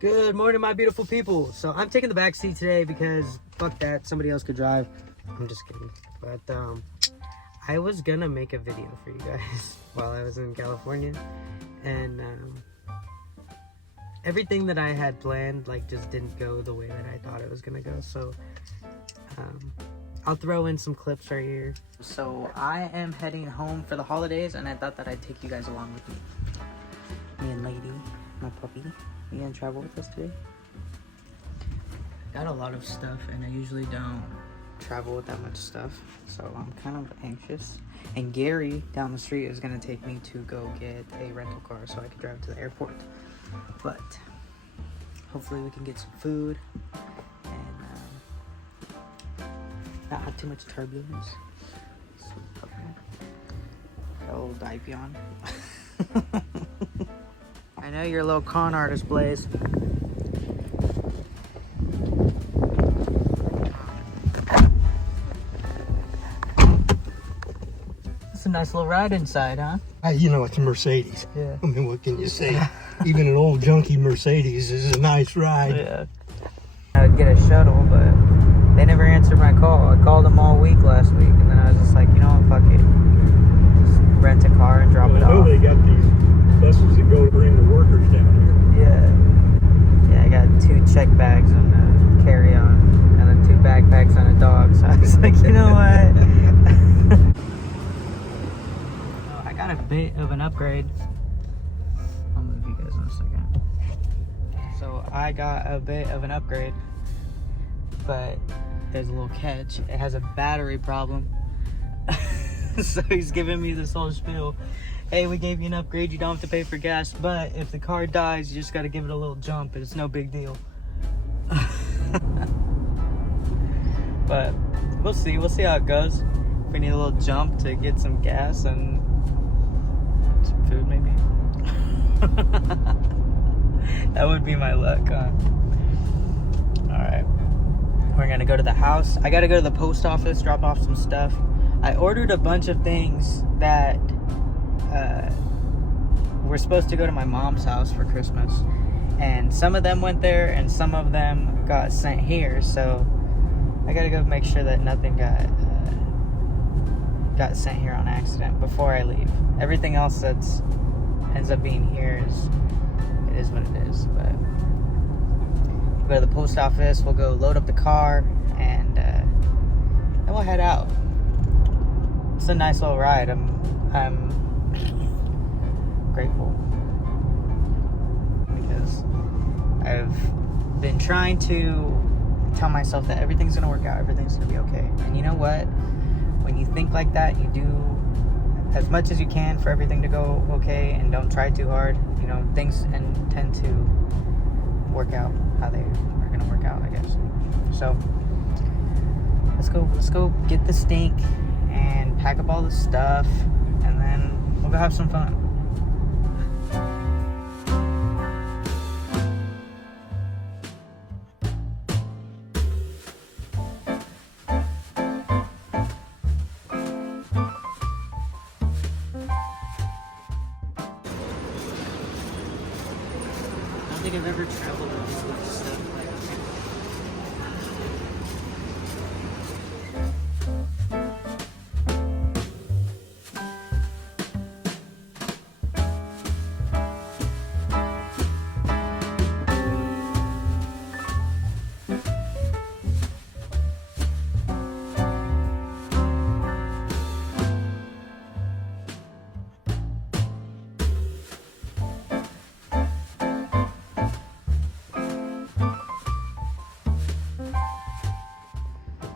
Good morning, my beautiful people. So I'm taking the back seat today because fuck that, somebody else could drive. I'm just kidding. But I was gonna make a video for you guys while I was in California, and everything that I had planned just didn't go the way that I thought it was gonna go. So I'll throw in some clips right here. So I am heading home for the holidays, and I thought that I'd take you guys along with me. Me and Lady, my puppy. You gonna travel with us today? Got a lot of stuff, and I usually don't travel with that much stuff, so I'm kind of anxious. And Gary down the street is gonna take me to go get a rental car so I can drive to the airport. But hopefully we can get some food and not have too much turbulence. Got a little diaper on. I know you're a little con artist, Blaze. It's a nice little ride inside, huh? You know, it's a Mercedes. Yeah. I mean, what can you say? Even an old junky Mercedes is a nice ride. Yeah. I would get a shuttle, but they never answered my call. I called them all week last week, and then I was just like, you know what, fuck it. Just rent a car and drop it off. I know they got these buses that go to bring the workers down here. Yeah, I got 2 check bags on the carry-on, and then 2 backpacks on a dog, so I was like, you know what? Oh, I got a bit of an upgrade. I'll move you guys in a second. So I got a bit of an upgrade, but there's a little catch. It has a battery problem. So he's giving me this whole spiel. Hey, we gave you an upgrade, you don't have to pay for gas, but if the car dies, you just gotta give it a little jump. It's no big deal. But we'll see how it goes. If we need a little jump to get some gas and some food, maybe. That would be my luck, huh? Alright. We're gonna go to the house. I gotta go to the post office, drop off some stuff. I ordered a bunch of things that we're supposed to go to my mom's house for Christmas, and some of them went there and some of them got sent here, so I gotta go make sure that nothing got sent here on accident before I leave. Everything else that's ends up being here it is what it is. But we'll go to the post office, we'll go load up the car, and then we'll head out. It's a nice little ride. I'm grateful because I've been trying to tell myself that everything's gonna work out, everything's gonna be okay. And you know what? When you think like that, you do as much as you can for everything to go okay, and don't try too hard. You know, things tend to work out how they are gonna work out, I guess. So let's go get the stink and pack up all the stuff, and then we'll go have some fun. I don't think I've ever traveled with this much stuff.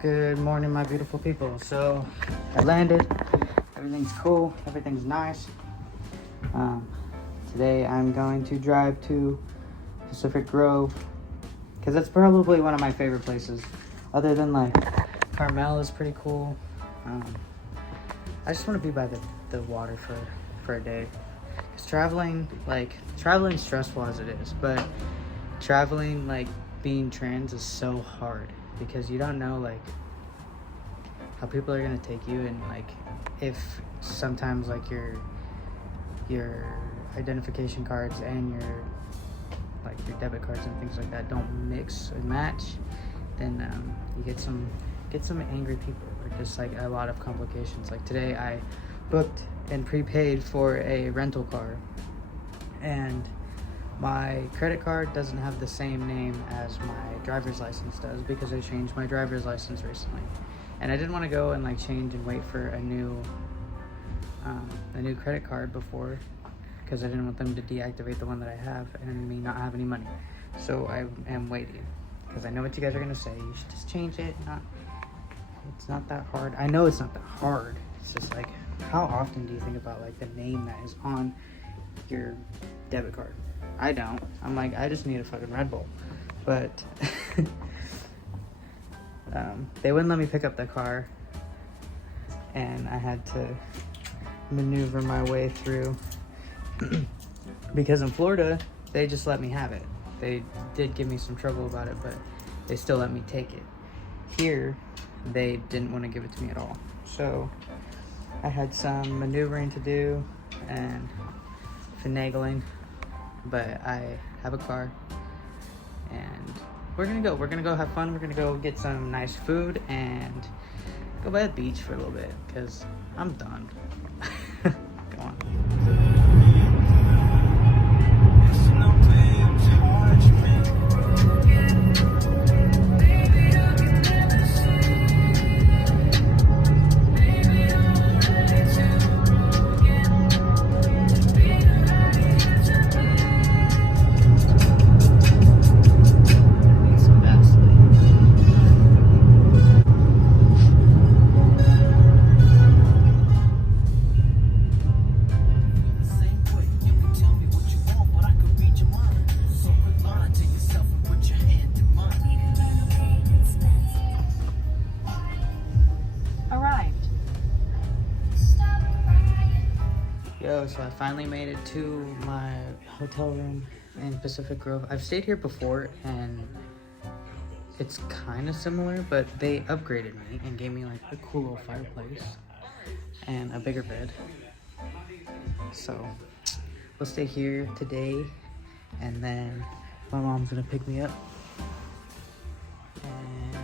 Good morning, my beautiful people. So I landed, everything's cool, everything's nice. Today I'm going to drive to Pacific Grove, because that's probably one of my favorite places. Other than Carmel is pretty cool. I just want to be by the water for a day. Because traveling's stressful as it is, but traveling, being trans is so hard. Because you don't know how people are gonna take you, and if sometimes your identification cards and like your debit cards and things like that don't mix and match, then you get some angry people, or just like a lot of complications. Like today I booked and prepaid for a rental car, and my credit card doesn't have the same name as my driver's license does, because I changed my driver's license recently, and I didn't want to go and like change and wait for a new credit card before, because I didn't want them to deactivate the one that I have and me not have any money. So I am waiting, because I know what you guys are gonna say. You should just change it. It's not that hard. I know it's not that hard. It's just like, how often do you think about like the name that is on your debit card? I don't. I'm like, I just need a fucking Red Bull. But they wouldn't let me pick up the car, and I had to maneuver my way through. Because in Florida, they just let me have it. They did give me some trouble about it, but they still let me take it. Here, they didn't want to give it to me at all. So I had some maneuvering to do and finagling, but I have a car, and we're gonna go have fun. We're gonna go get some nice food and go by the beach for a little bit, because I'm done. Go on. Yo, so I finally made it to my hotel room in Pacific Grove. I've stayed here before, and it's kind of similar, but they upgraded me and gave me like a cool little fireplace and a bigger bed. So we'll stay here today, and then my mom's gonna pick me up, and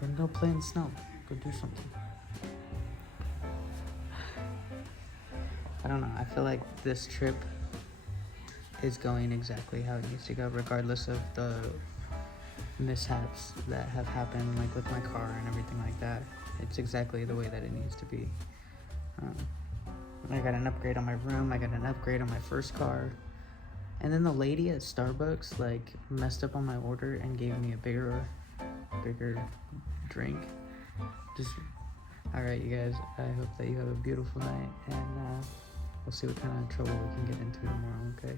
we're gonna go play in the snow, go do something. I don't know, I feel like this trip is going exactly how it needs to go, regardless of the mishaps that have happened, like with my car and everything like that. It's exactly the way that it needs to be. I got an upgrade on my room, I got an upgrade on my first car, and then the lady at Starbucks like messed up on my order and gave me a bigger drink. Just, alright you guys, I hope that you have a beautiful night, and we'll see what kind of trouble we can get into tomorrow, okay?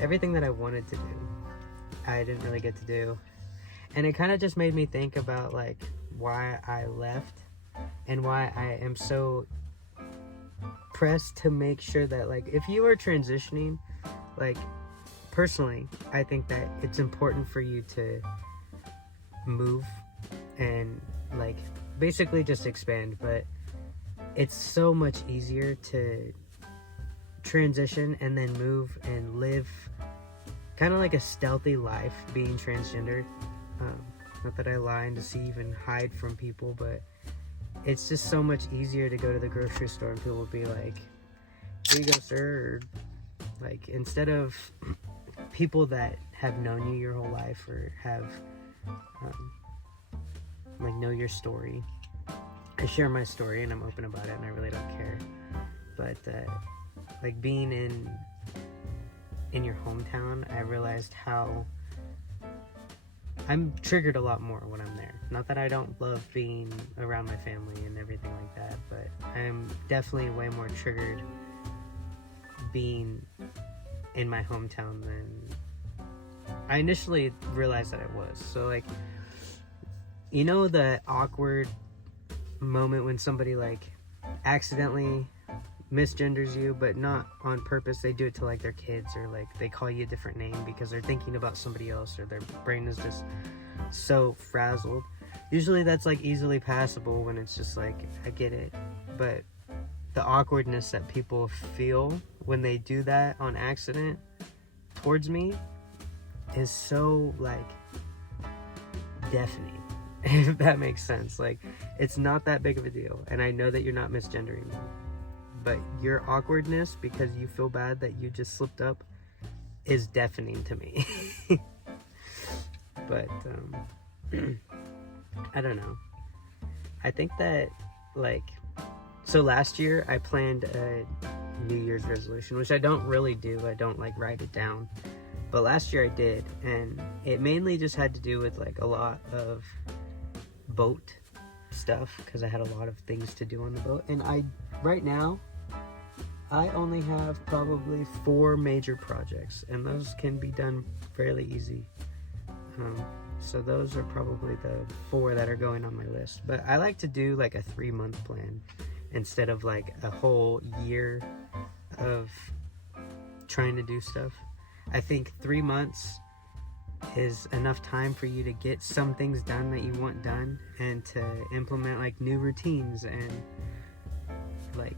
Everything that I wanted to do, I didn't really get to do. And it kind of just made me think about like why I left and why I am so pressed to make sure that, like, if you are transitioning, like, personally, I think that it's important for you to move and, like, basically just expand. But it's so much easier to transition and then move and live kind of like a stealthy life being transgender. Not that I lie and deceive and hide from people, but it's just so much easier to go to the grocery store and people will be like, here you go, sir. Or, like, instead of people that have known you your whole life or have like know your story. I share my story and I'm open about it and I really don't care. But like being in your hometown, I realized how I'm triggered a lot more when I'm there. Not that I don't love being around my family and everything like that, but I'm definitely way more triggered being in my hometown than I initially realized that it was. So, like, you know, the awkward moment when somebody, like, accidentally misgenders you, but not on purpose. They do it to, like, their kids, or, like, they call you a different name because they're thinking about somebody else, or their brain is just so frazzled. Usually that's, like, easily passable when it's just like, I get it. But the awkwardness that people feel when they do that on accident towards me is so, like, deafening, if that makes sense. Like, it's not that big of a deal, and I know that you're not misgendering me, but your awkwardness because you feel bad that you just slipped up is deafening to me. But I don't know. I think that, like, so last year I planned a New Year's resolution, which I don't really do. I don't, like, write it down. But last year I did, and it mainly just had to do with, like, a lot of boat stuff because I had a lot of things to do on the boat. And right now I only have probably 4 major projects, and those can be done fairly easy. So those are probably the 4 that are going on my list. But I like to do, like, a 3-month plan instead of, like, a whole year of trying to do stuff. I think 3 months is enough time for you to get some things done that you want done, and to implement, like, new routines, and, like,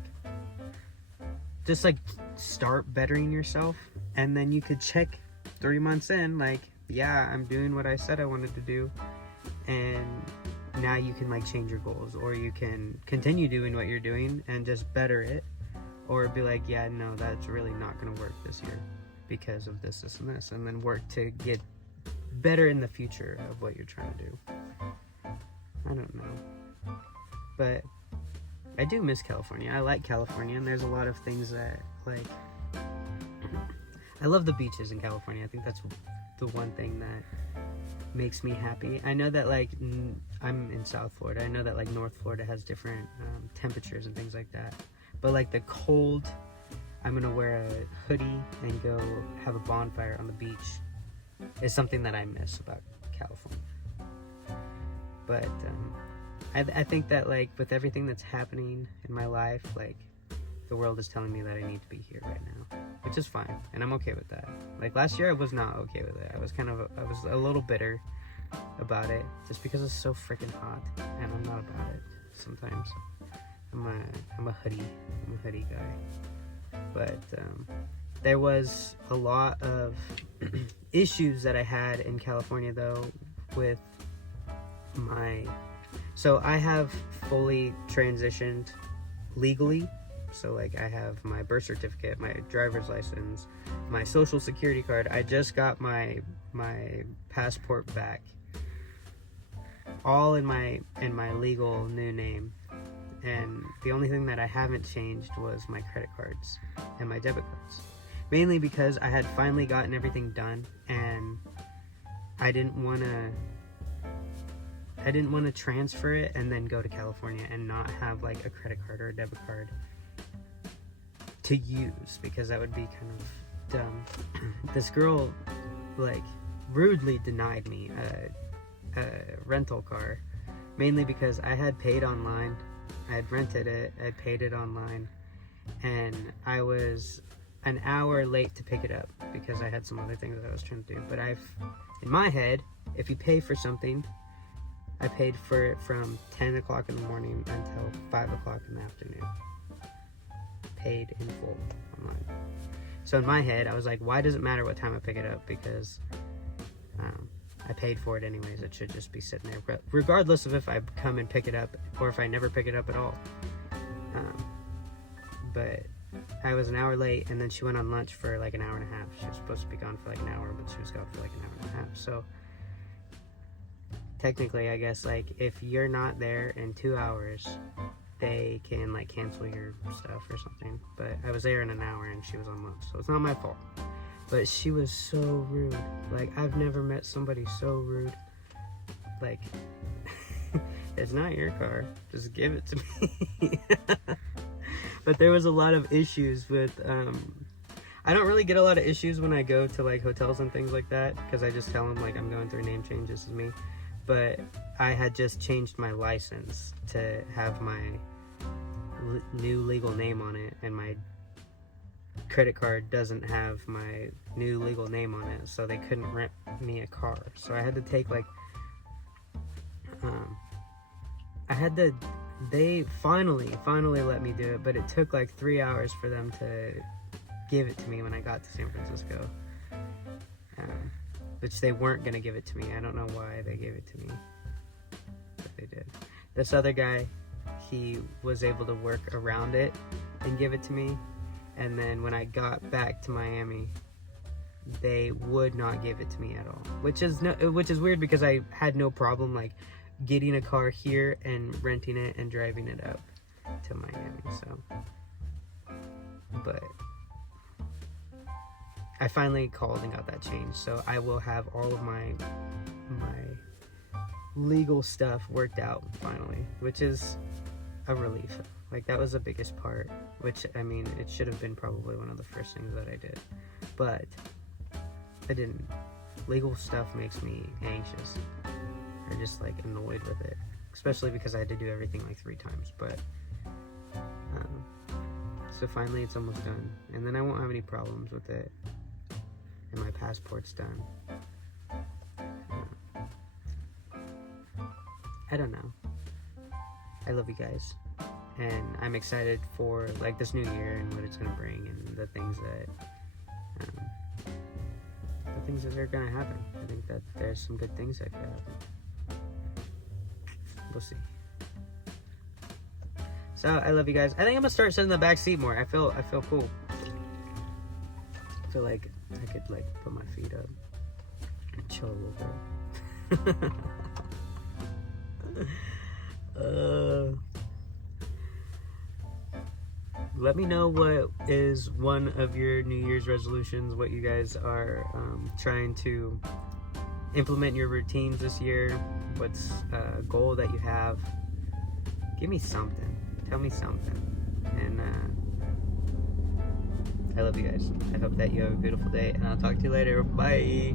just, like, start bettering yourself. And then you could check 3 months in, like, yeah, I'm doing what I said I wanted to do, and now you can, like, change your goals, or you can continue doing what you're doing and just better it, or be like, yeah, no, that's really not going to work this year because of this, this, and this, and then work to get better in the future of what you're trying to do. I don't know, but I do miss California. I like California, and there's a lot of things that, like, I love the beaches in California. I think that's the one thing that makes me happy. I know that, like, I'm in South Florida. I know that, like, North Florida has different temperatures and things like that. But, like, the cold, I'm gonna wear a hoodie and go have a bonfire on the beach is something that I miss about California. But I think that, like, with everything that's happening in my life, like, the world is telling me that I need to be here right now, which is fine, and I'm okay with that. Like, last year I was not okay with it. I was a little bitter about it, just because it's so freaking hot, and I'm not about it sometimes. I'm a hoodie guy. But there was a lot of issues that I had in California, though, with so I have fully transitioned legally. So, like, I have my birth certificate, my driver's license, my social security card. I just got my passport back, all in my legal new name. And the only thing that I haven't changed was my credit cards and my debit cards, mainly because I had finally gotten everything done, and I didn't want to transfer it and then go to California and not have, like, a credit card or a debit card to use, because that would be kind of dumb. This girl, like, rudely denied me a rental car, mainly because I had paid online. I had rented it, I paid it online, and I was an hour late to pick it up because I had some other things that I was trying to do. But in my head, if you pay for something, I paid for it from 10 o'clock in the morning until 5 o'clock in the afternoon. Paid in full online. So in my head, I was like, why does it matter what time I pick it up? Because I paid for it anyways. It should just be sitting there, regardless of if I come and pick it up or if I never pick it up at all. But I was an hour late, and then she went on lunch for like an hour and a half. She was supposed to be gone for like an hour, but she was gone for like an hour and a half. So technically, I guess, like, if you're not there in 2 hours, they can like cancel your stuff or something. But I was there in an hour and she was on lunch, so it's not my fault. But she was so rude. Like, I've never met somebody so rude. Like, it's not your car, just give it to me. But there was a lot of issues with I don't really get a lot of issues when I go to like hotels and things like that, because I just tell them like I'm going through a name change, this is me. But I had just changed my license to have my new legal name on it, and my credit card doesn't have my new legal name on it, so they couldn't rent me a car. So I had to take like they finally let me do it, but it took like 3 hours for them to give it to me when I got to San Francisco, which they weren't gonna give it to me. I don't know why they gave it to me, but they did. This other guy, he was able to work around it and give it to me. And then when I got back to Miami, they would not give it to me at all, which is weird, because I had no problem like getting a car here and renting it and driving it up to Miami. So, but I finally called and got that changed, so I will have all of my legal stuff worked out finally, which is a relief. Like, that was the biggest part, which, I mean, it should have been probably one of the first things that I did, but I didn't. Legal stuff makes me anxious, or just like annoyed with it, especially because I had to do everything like 3 times. But so finally it's almost done, and then I won't have any problems with it, and my passport's done. I don't know. I love you guys, and I'm excited for like this new year and what it's gonna bring, and the things that are gonna happen. I think that there's some good things that could happen. We'll see. So I love you guys. I think I'm gonna start sitting in the back seat more. I feel cool. I feel like I could like put my feet up and chill a little bit. Let me know what is one of your New Year's resolutions, what you guys are trying to implement in your routines this year. What's a goal that you have? Give me something. Tell me something. And I love you guys. I hope that you have a beautiful day, and I'll talk to you later. Bye.